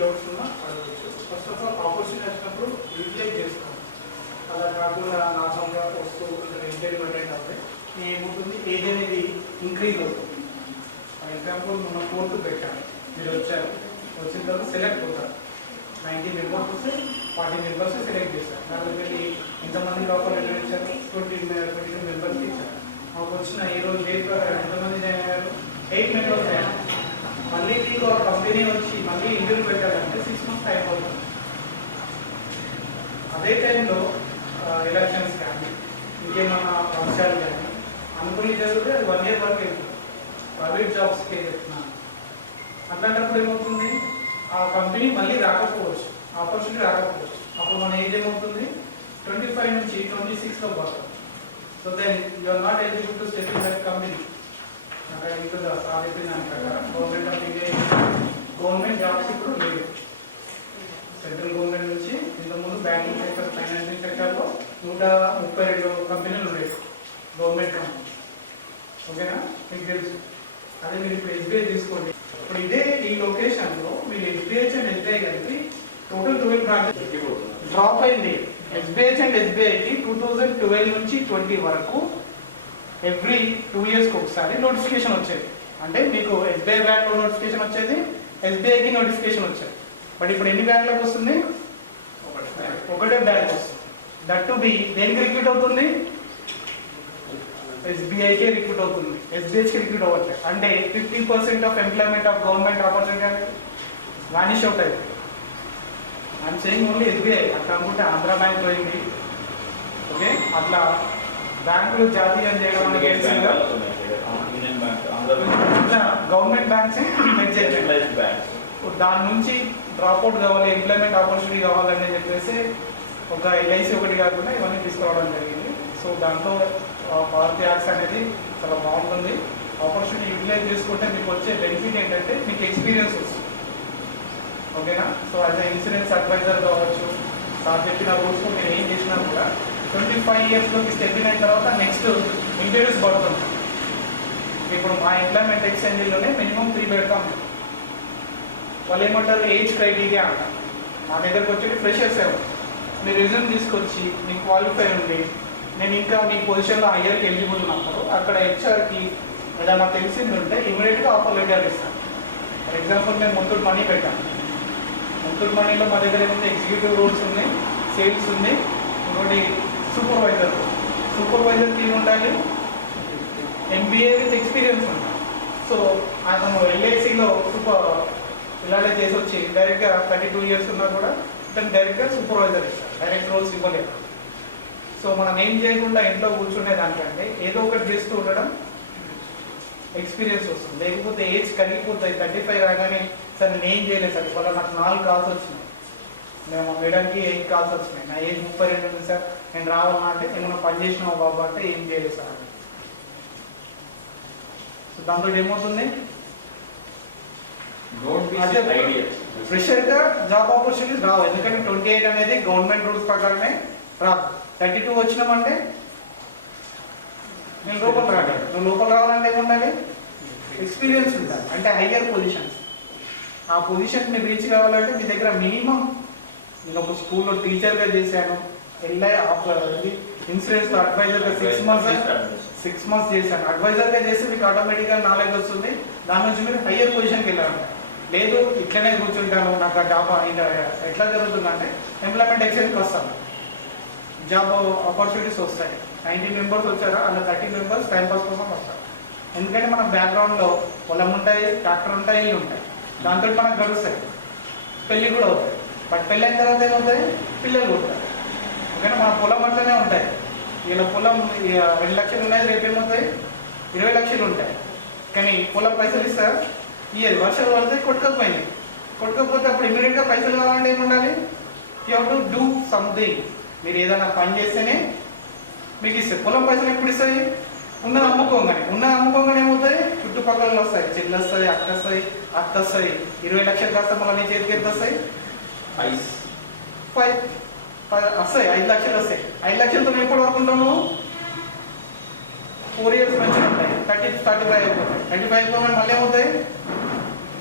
Doubts ఉన్నా అడగచ్చు. First of all opportunity వచ్చినప్పుడు యూటిలైజ్ చేసుకోవాలి. అలా కాకుండా నార్మల్గా వస్తూ ఇంటర్వ్యూ అటెండ్ అవుతాయి ఏమవుతుంది, ఏజ్ అనేది ఇంక్రీజ్ అవుతుంది. ఫర్ ఎగ్జాంపుల్ మనం 4th పెట్టాము, మీరు వచ్చారు, వచ్చిన తర్వాత సెలెక్ట్ అవుతారు. 90 మెంబర్స్ వస్తే 40 మెంబర్స్ సెలెక్ట్ చేశారు. దానికి ఇంతమంది ఆఫర్ లెటర్ ఇచ్చారు, 22 మెంబర్స్ ఇచ్చారు. మాకు వచ్చిన ఈ రోజు డేట్ ప్రకారం ఎంతమంది జాయిన్ అయ్యారు, 8 మెంబర్స్ అయ్యారు. మళ్ళీ మీకు ఆ కంపెనీ వచ్చి మళ్ళీ ఇంటర్వ్యూ పెట్టాలంటే 6 months టైం అవుతుంది. అదే టైంలో ఎలక్షన్స్ కానీ ఇంకేమన్నా అంశాలు కానీ అనుకుని జరిగితే అది 1 year వరకు వెళ్తుంది. ప్రైవేట్ జాబ్స్కి చెప్తున్నాను. అట్లాంటప్పుడు ఏమవుతుంది, ఆ కంపెనీ మళ్ళీ రాకపోవచ్చు, ఆపర్చునిటీ రాకపోవచ్చు. అప్పుడు మన ఏజ్ ఏమవుతుంది, 25 నుంచి 26లో పోతాం. So then you are not eligible to step in that company. అక్కడ ఇంకా సాధించిన దాని ప్రకారం government of India government jobs ఇప్పుడు లేవు. సెంట్రల్ గవర్నమెంట్ నుంచి ఇంతకుముందు బ్యాంకింగ్ సెక్టర్, ఫైనాన్షియల్ సెక్టర్లో 132 కంపెనీలు ఉండేవి, గవర్నమెంట్ కంపెనీ. ఓకేనా, మీకు తెలుసు. అదే మీరు ఇప్పుడు ఎస్బీఐ తీసుకోండి. ఇప్పుడు ఇదే ఈ లొకేషన్లో మీరు ఎస్బీహెచ్ అండ్ ఎస్బీఐ కలిపి టోటల్ 12 బ్రాంచెస్ డ్రాప్ అయింది. ఎస్బీహెచ్ అండ్ ఎస్బీఐకి 2012 నుంచి 20 వరకు ఎవ్రీ 2 yearsకి ఒకసారి నోటిఫికేషన్ వచ్చేది. అంటే మీకు ఎస్బీఐ బ్యాంక్లో నోటిఫికేషన్ వచ్చేది, ఎస్బీఐకి నోటిఫికేషన్ వచ్చేది. బట్ ఇప్పుడు ఎన్ని బ్యాంకులకు వస్తుంది, ఒకటే బ్యాంక్ వస్తుంది. దట్ టు బి దేనికి రిక్రూట్ అవుతుంది, ఎస్బీఐకే రిక్రూట్ అవుతుంది, ఎస్బీహెచ్కి రిక్రూట్ అవ్వట్లేదు. అంటే 50% of employment of government opportunity vanish out అవుతుంది. I'm saying only SBI. అట్లా అనుకుంటే ఆంధ్ర బ్యాంక్ పోయింది. ఓకే, అట్లా బ్యాంకులు జాతీయం చేయడం అనేది గవర్నమెంట్ బ్యాంక్స్ దాని నుంచి డ్రాప్అవుట్ కావాలి, ఎంప్లాయ్మెంట్ ఆపర్చునిటీ కావాలని చెప్పేసి ఒక ఎల్ఐసి ఒకటి కాకుండా ఇవన్నీ తీసుకురావడం జరిగింది. సో దాంట్లో భారతీయ యాక్స్ అనేది చాలా బాగుంటుంది. ఆపర్చునిటీ యూటిలైజ్ చేసుకుంటే మీకు వచ్చే బెనిఫిట్ ఏంటంటే మీకు ఎక్స్పీరియన్స్ వస్తుంది. ఓకేనా, so as a insurance advisor కావచ్చు, సార్ చెప్పిన రూల్స్ మీరు ఏం చేసినా కూడా 25 yearsలోకి స్టెప్ అయిన తర్వాత నెక్స్ట్ ఇంటర్వ్యూస్ పడుతుంది. ఇప్పుడు మా ఎంప్లాయ్మెంట్ ఎక్స్చేంజ్లోనే మినిమం 3 పెడతాం. వాళ్ళు ఏమంటారు, ఏజ్ క్రైటీరియా అంటారు. మా దగ్గరకు వచ్చేది ఫ్రెషర్స్ ఏమో, మీరు రిజ్యూమ్ తీసుకొచ్చి మీకు క్వాలిఫై ఉండి నేను ఇంకా మీ పొజిషన్లో హయ్యర్కి ఎలిజిబుల్ ఉన్నప్పుడు అక్కడ హెచ్ఆర్కి ఏదైనా తెలిసింది ఉంటే ఇమీడియట్గా ఆఫర్ లెటర్ ఇస్తాను. ఫర్ ఎగ్జాంపుల్ మేము ముత్తూట్ మనీ పెట్టాను. ముత్తూట్ మనీలో మా దగ్గర ఏముంది, ఎగ్జిక్యూటివ్ రోల్స్ ఉన్నాయి, సేల్స్ ఉంది, ఇంకోటి సూపర్వైజర్కి ఉండాలి, ఎంబీఏ విత్ ఎక్స్పీరియన్స్ ఉండాలి. సో అతను ఎల్ఐసిలో ఇలాంటి చేసి వచ్చి డైరెక్ట్గా 32 years ఉన్నా కూడా ఇతను డైరెక్ట్గా సూపర్వైజర్ ఇస్తారు, డైరెక్ట్ రోల్స్ ఇవ్వలేదు. సో మనం ఏం చేయకుండా ఇంట్లో కూర్చునే దానికంటే ఏదో ఒకటి చేస్తూ ఉండడం ఎక్స్పీరియన్స్ వస్తుంది. లేకపోతే ఏజ్ కరిగిపోతుంది. 35 రాగానే సార్ నేను ఏం చేయలేదు సార్, ఇవాళ నాకు 4 calls వచ్చినాయి, మేము మేడంకి 8 calls వచ్చినాయి, నా ఏజ్ 32 ఉంది సార్, నేను రావాలన్నా అంటే ఏమైనా పని చేసినావు బాబు అంటే ఏం చేయలేదు సార్. సో దాంతో ఏమవుతుంది, ఫ్రెషర్గా జాబ్ ఆపర్చునిటీస్ రావు. ఎందుకంటే 28 అనేది గవర్నమెంట్ రూల్స్ ప్రకారమే రాదు. 32 వచ్చినామంటే నేను లోపల రావాలి. నువ్వు లోపల రావాలంటే ఏముండాలి, ఎక్స్పీరియన్స్ ఉండాలి. అంటే హయ్యర్ పొజిషన్స్, ఆ పొజిషన్ మీరు రీచ్ కావాలంటే మీ దగ్గర మినిమం, నేను ఒక స్కూల్లో టీచర్గా చేశాను, ఇన్సూరెన్స్లో అడ్వైజర్గా 6 months చేశాను. అడ్వైజర్గా చేసి మీకు ఆటోమేటిక్గా నాలెడ్జ్ వస్తుంది. దాని నుంచి మీరు హయ్యర్ పొజిషన్కి వెళ్ళాలి. లేదు ఇట్లనే కూర్చుంటాను, నాకు ఆ జాబ్ ఎట్లా జరుగుతుందంటే ఎంప్లాయ్మెంట్ ఎక్స్చేంజ్కి వస్తాను, జాబ్ ఆపర్చునిటీస్ వస్తాయి. 90 members వచ్చారా, అలా 30 members టైంపాస్ కోసం వస్తారు. ఎందుకంటే మన బ్యాక్గ్రౌండ్లో పొలం ఉంటాయి, ట్రాక్టర్ ఉంటాయి, ఇల్లు ఉంటాయి, దాంతో మనకు గడుస్తాయి, పెళ్ళి కూడా అవుతాయి. బట్ పెళ్ళి అయిన తర్వాత ఏమవుతాయి, పిల్లలు ఉంటాయి. ఓకేనా, మన పొలం అట్లనే ఉంటాయి. ఇలా పొలం 2 లక్షలు ఉన్నాయి, రేపు ఏమవుతాయి 20 లక్షలు ఉంటాయి. కానీ పొలం పైసలు ఇస్తారు, ఇయర్ వర్షాలు పడితే కొట్టుకపోతే అప్పుడు ఇమీడియట్గా పైసలు కావాలంటే ఏముండాలి, you have to do something. మీరు ఏదైనా పని చేస్తేనే మీకు ఇస్తాయి. పొలం పైసలు ఎప్పుడు ఇస్తాయి, ఉన్నది అమ్ముకోగానే ఏమవుతాయి, చుట్టుపక్కల వస్తాయి, చెల్లి వస్తుంది, అక్క వస్తుంది, అత్త వస్తుంది. 20 లక్షలు కాస్త మళ్ళీ నీ చేతికి ఎంత వస్తాయి, 5 వస్తాయి, 5 లక్షలు వస్తాయి. 5 లక్షలతో ఎప్పుడు వరకు ఉంటాము, 4 years మంచిగా ఉంటాయి. 35 అయిపోతాయి. 35 అయిపోయి మళ్ళీ ఏమవుతాయి,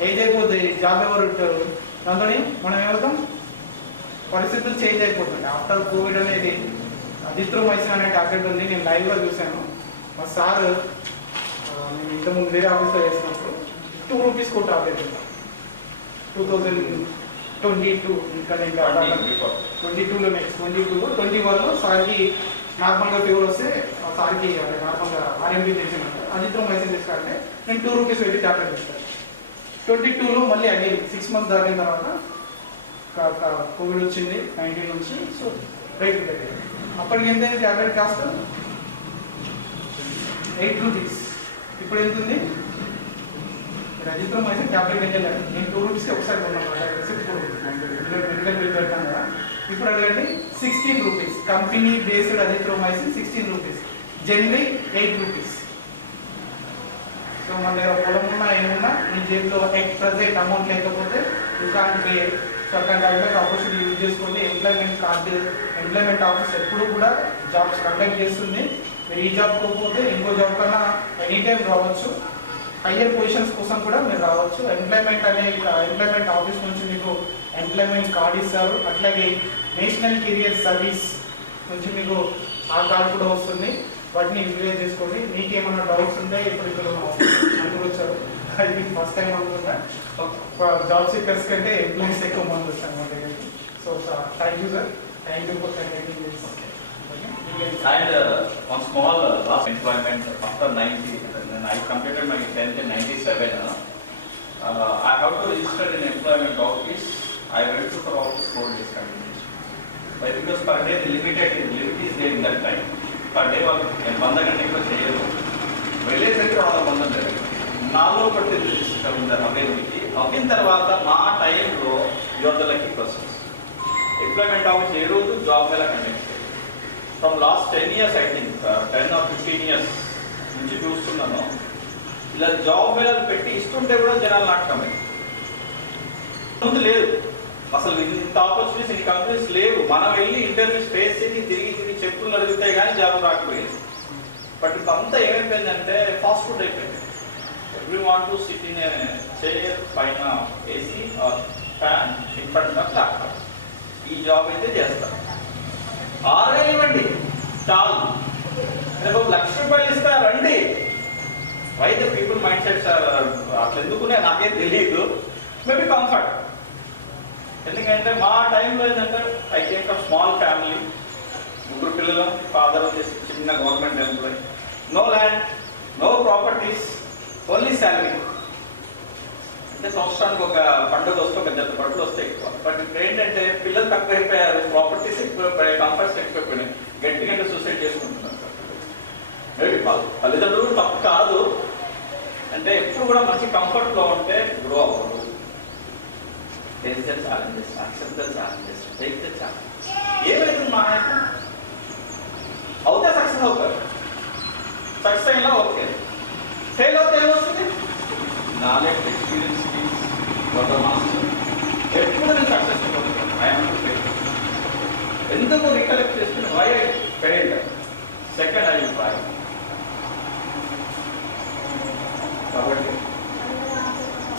ఏజ్ అయిపోతాయి, జాబ్ ఎవరు ఉంటారు, దాంతో మనం ఏమవుతాం, పరిస్థితులు చేంజ్ అయిపోతుంది. ఆఫ్టర్ కోవిడ్ అనేది అజిత్రోమైసిన్ అనే ట్యాబ్లెట్ ఉంది, నేను లైవ్గా చూశాను. మా సార్ నేను ఇంతకుముందు వేరే ఆఫీస్లో చేసినప్పుడు 2 రూపీస్కి ఒక టాబ్లెట్ ఉంటాం. 2022 ఇంకా 22లో 21లో సార్కి నార్మల్గా ఫీవర్ వస్తే సార్కి అంటే నార్మల్గా ఆర్ఎంపీ తెచ్చినట్టు అజిత్రోమైసిన్ తీసుకుంటే నేను 2 రూపీస్ పెట్టి ట్యాబ్లెట్ ఇస్తాను. 22లో మళ్ళీ అగైన్ 6 మంత్స్ దాటిన తర్వాత కోవిడ్ వచ్చింది 19 నుంచి. సో రేట్ పెట్టేది అప్పటికి ఎంత అయింది ట్యాబ్లెట్ కాస్ట్ 8 రూపీస్. ఇప్పుడు ఎంత ఉంది? అజిత్రోమైసిన్ ట్యాబ్లెట్ వెళ్ళాను నేను 2 రూపీస్కి ఒకసారి కొన్నాను, మెడికల్ బిల్ పెడతాను కదా. ఇప్పుడు అడగండి 16 rupees. Company based azithromycin 16 rupees, general 8 rupees. So మన దగ్గర పొలం ఉన్నా ఏమున్నా మీ జేబులో ప్రెజెంట్ అమౌంట్ లేకపోతే దుకాణం పే. సో అట్లాంటి టైంలో ఆపర్చునిటీ యూజ్ చేసుకోండి. ఎంప్లాయ్మెంట్ కార్డు, ఎంప్లాయ్మెంట్ ఆఫీస్ ఎప్పుడు కూడా జాబ్స్ కండక్ట్ చేస్తుంది. మీరు ఈ జాబ్ పోతే ఇంకో జాబ్ కన్నా ఎనీ టైం రావచ్చు. హయ్యర్ పొజిషన్స్ కోసం కూడా మీరు రావచ్చు. ఎంప్లాయ్మెంట్ ఆఫీస్ నుంచి మీకు ఎంప్లాయ్మెంట్ కార్డు ఇస్తారు. అట్లాగే నేషనల్ కెరియర్ సర్వీస్ నుంచి మీకు ఆ కార్డు కూడా వస్తుంది. వాటిని యూటిలైజ్ చేసుకోండి. మీకు ఏమైనా డౌట్స్ ఉంటే ఇప్పుడు ఇక్కడ అందరూ వచ్చారు, అది ఫస్ట్ టైం అనుకుంటా. జాబ్ సీకర్స్ కంటే ఎంప్లాయీస్ ఎక్కువ మంది వస్తారు మా దగ్గరికి. So thank you sir, thank you for conducting this. And one small last employment after 90, then I completed my 10th in 97. I have to register in employment office. I went to the office 4 days continuously. Why? Because per day the limit is there in that time. Per day వాళ్ళు 100 గంటలు కూడా చేయరు. వెళ్ళేసరికి 100 గంటలు నాలో పట్టి register ఉంటారు availability. అయిన తర్వాత మా టైంలో your the lucky persons. Employment office ఏ రోజు జాబ్ మేళా కండక్ట్ చేయాలి. From last 10 years I think 10 or 15 years నుంచి చూస్తున్నాను. ఇలా జాబ్ మేళాలు పెట్టి ఇస్తుంటే కూడా జనాలు నాకు కమిట్ ముందు లేదు. అసలు ఇంత ఆపర్చునిటీస్ ఇన్ని కంపెనీస్ లేవు. మనం వెళ్ళి ఇంటర్వ్యూస్ ఫేస్ చేసి తిరిగి చెప్పులు అడుగుతాయి కానీ జాబ్ రాకపోయింది. బట్ ఇప్పుడు అంతా ఏమైపోయిందంటే ఫాస్ట్ ఫుడ్ అయిపోయింది. Every want to sit in chair, పైన AC or fan, in front of laptop. ఈ జాబ్ అయితే చేస్తారు. 6,000 ఇవ్వండి చాలు, రేపు ₹1,00,000 ఇస్తారండి. Why the people mind sets అట్లా ఎందుకునే నాకేం తెలియదు. Maybe comfort. ఎందుకంటే మా టైంలో ఏంటంటే I came from small family, 3 పిల్లలు, ఫాదర్ వచ్చేసి చిన్న government employee, no land, no properties, only salary. అంటే సంవత్సరానికి ఒక పండుగ వస్తే ఒక జత బట్టలు వస్తాయి ఎక్కువ. బట్ ఇప్పుడు ఏంటంటే పిల్లలు తక్కువ అయిపోయారు, ప్రాపర్టీస్ ఎక్కువైపోయాయి, కంఫర్ట్స్ ఎక్కువైపోయినాయి, గట్టి సూసైడ్ చేసుకుంటున్నారు. మేబీ తల్లిదండ్రులు తప్పు కాదు, అంటే ఎప్పుడు కూడా మంచి కంఫర్ట్లో ఉంటే గ్రో అవ్వదు. Face the challenges, accept the challenges, take the challenges. ఏమైతుంది మా నాయకు అవుతే సక్సెస్ అవుతారు. సక్సెస్ అయినా ఓకే, ఫెయిల్ అవుతే ఏమొస్తుంది? Knowledge, experience, skills, master. ఎప్పుడు నేను సక్సెస్ఫుల్ అవుతాను. I'm fail. ఎందుకు రికలెక్ట్ చేసుకుని why I failed, second I will try. కాబట్టి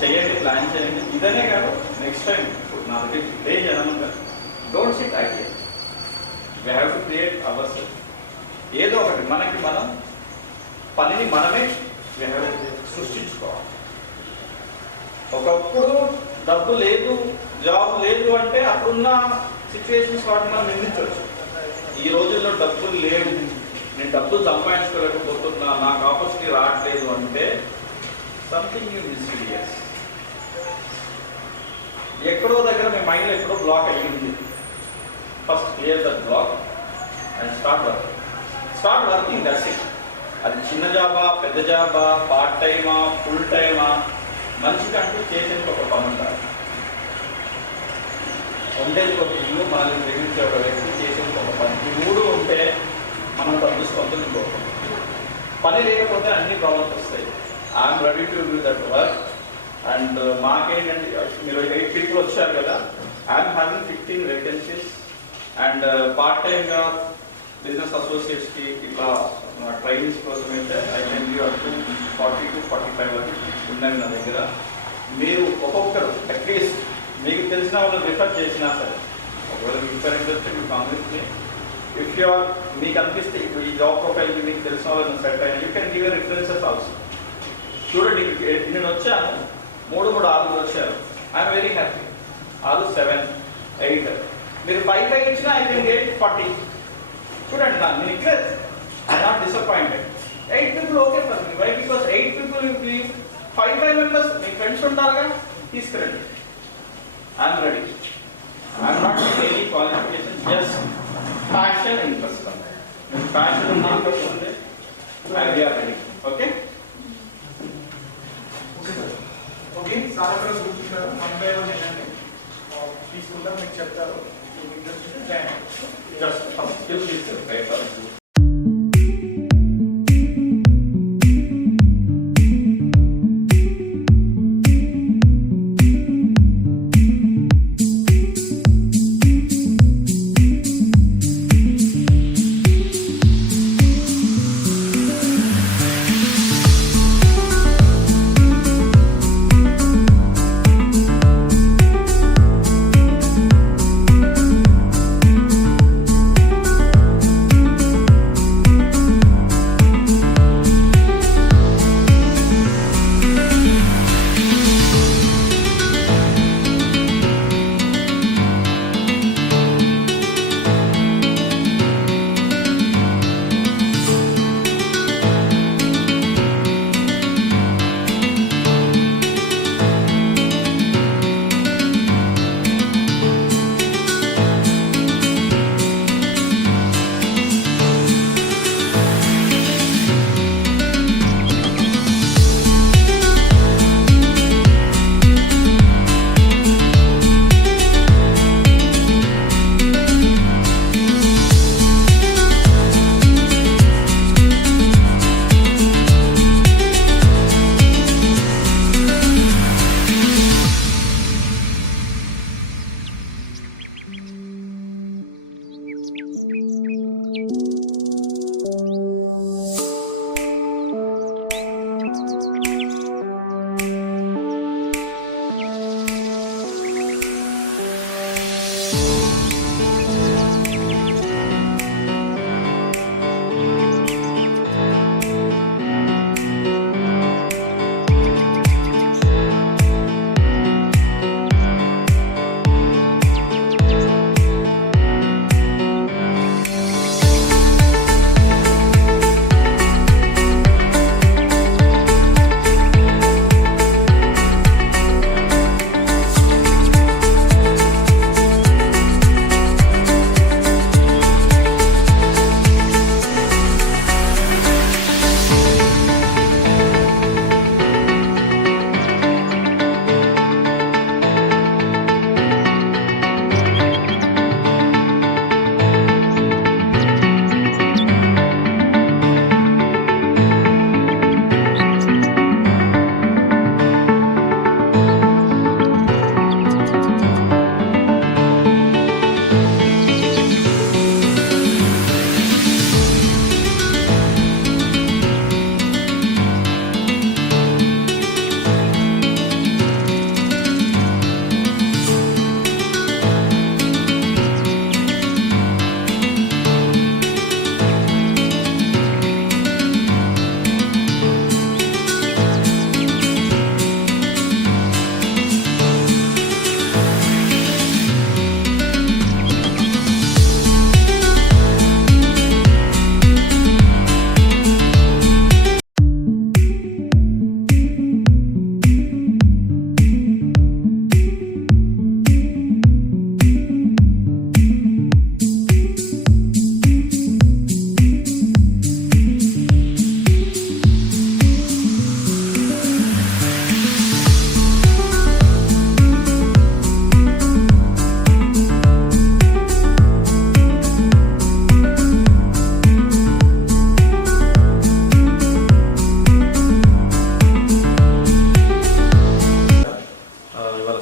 చేయండి, ప్లాన్ చేయండి. ఇదనే కాదు, నెక్స్ట్ టైం నా దగ్గర ప్లే చేయడం don't SIT idea. We have to create our self. ఏదో ఒకటి మనకి మనం పనిని మనమే సృష్టించుకోవాలి. ఒకప్పుడు డబ్బు లేదు, జాబ్ లేదు అంటే అప్పుడున్న సిచ్యువేషన్స్ వాటిని మనం నిందించవచ్చు. ఈ రోజుల్లో డబ్బులు లేవు, నేను డబ్బులు సంపాదించుకోలేకపోతున్నా, నాకు ఆపర్చునిటీ రావట్లేదు అంటే సంథింగ్ యూ మిస్టీరియస్. ఎక్కడో దగ్గర మీ మైండ్లో ఎక్కడో బ్లాక్ అయ్యింది. First clear that block and start working. That's it. అది చిన్న జాబా, పెద్ద జాబా, పార్ట్ టైమా, ఫుల్ టైమా, మనిషికంటూ చేసేది ఒక పని ఉండాలి. ఉండేది ఒక ఇల్లు, మనల్ని ప్రేమించే ఒక వ్యక్తి, చేసేది ఒక పని. ఈ 3 ఉంటే మనం తగ్గుసుకుంటుంది. పని లేకపోతే అన్ని ప్రాబ్లమ్స్ వస్తాయి. I'm ready to do that work. And మాకేంటంటే మీరు 8 people వచ్చారు కదా, I'm having 15 vacancies. And part టైమ్గా బిజినెస్ అసోసియేట్స్కి ఇట్లా ట్రైనింగ్స్ కోసం అయితే I can give up to 40 to 45 వరకు ఉన్నాయి నా దగ్గర. మీరు ఒక్కొక్కరు అట్లీస్ట్ మీకు తెలిసిన వాళ్ళు రిఫర్ చేసినా సరే, ఒకవేళ మీకు రిఫర్ ఇంట్రెస్ట్ మీకు కాంగ్రెస్ని, ఇఫ్ యూ ఆర్ మీకు అనిపిస్తే ఇప్పుడు ఈ జాబ్ ప్రొఫైల్కి మీకు తెలిసిన వాళ్ళని సెట్ అయినా you can give references also. చూడండి, నేను వచ్చాను 3 వచ్చారు, ఐఎమ్ వెరీ హ్యాపీ. 7, 8 మీరు 5 ఇచ్చినా ఐ కెన్ గెట్ 40. చూడండి, నేను ఇక్కడ I not disappointed. 8 people okay for me. Why? Because 8 people you give 5 members మీ ఫ్రెండ్స్ ఉంటారుగా, తీసుకురండి. I'm ready. I'm not any qualification, just passion, interest. Passion ఉంది, ఇంట్రెస్ట్ ఉంది, idea ready. Okay okay, sir అక్కడ చూపించారు. 1 by 1 ఏంటంటే తీసుకుంటారు, మీకు చెప్తారు. జస్ట్ ఫస్ట్ స్కిల్స్ ఇస్తారు పేపర్.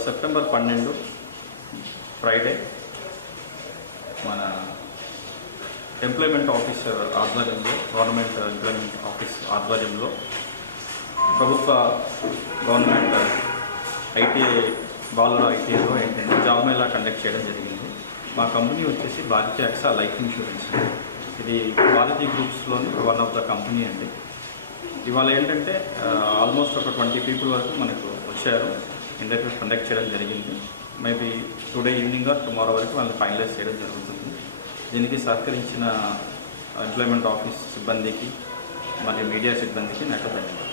సెప్టెంబర్ 12 ఫ్రైడే మన ఎంప్లాయ్మెంట్ ఆఫీసర్ ఆధ్వర్యంలో, గవర్నమెంట్ ఎంప్లాయ్మెంట్ ఆఫీస్ ఆధ్వర్యంలో ప్రభుత్వ గవర్నమెంట్ ఐటీఐ బాలుర ఐటీఐలో ఏంటంటే జాబ్ మేళా కండక్ట్ చేయడం జరిగింది. మా కంపెనీ వచ్చేసి భారతీయ ఎక్సా లైఫ్ ఇన్సూరెన్స్. ఇది భారతీ గ్రూప్స్లోని వన్ ఆఫ్ ద కంపెనీ అండి. ఇవాళ ఏంటంటే ఆల్మోస్ట్ ఒక 20 పీపుల్ వరకు మనకు వచ్చారు. ఇంటర్వ్యూస్ కండక్ట్ చేయడం జరిగింది. Maybe today evening or tomorrow వరకు వాళ్ళని ఫైనలైజ్ చేయడం జరుగుతుంది. దీనికి సహకరించిన ఎంప్లాయ్మెంట్ ఆఫీస్ సిబ్బందికి మరియు మీడియా సిబ్బందికి నాకు ధన్యవాదాలు.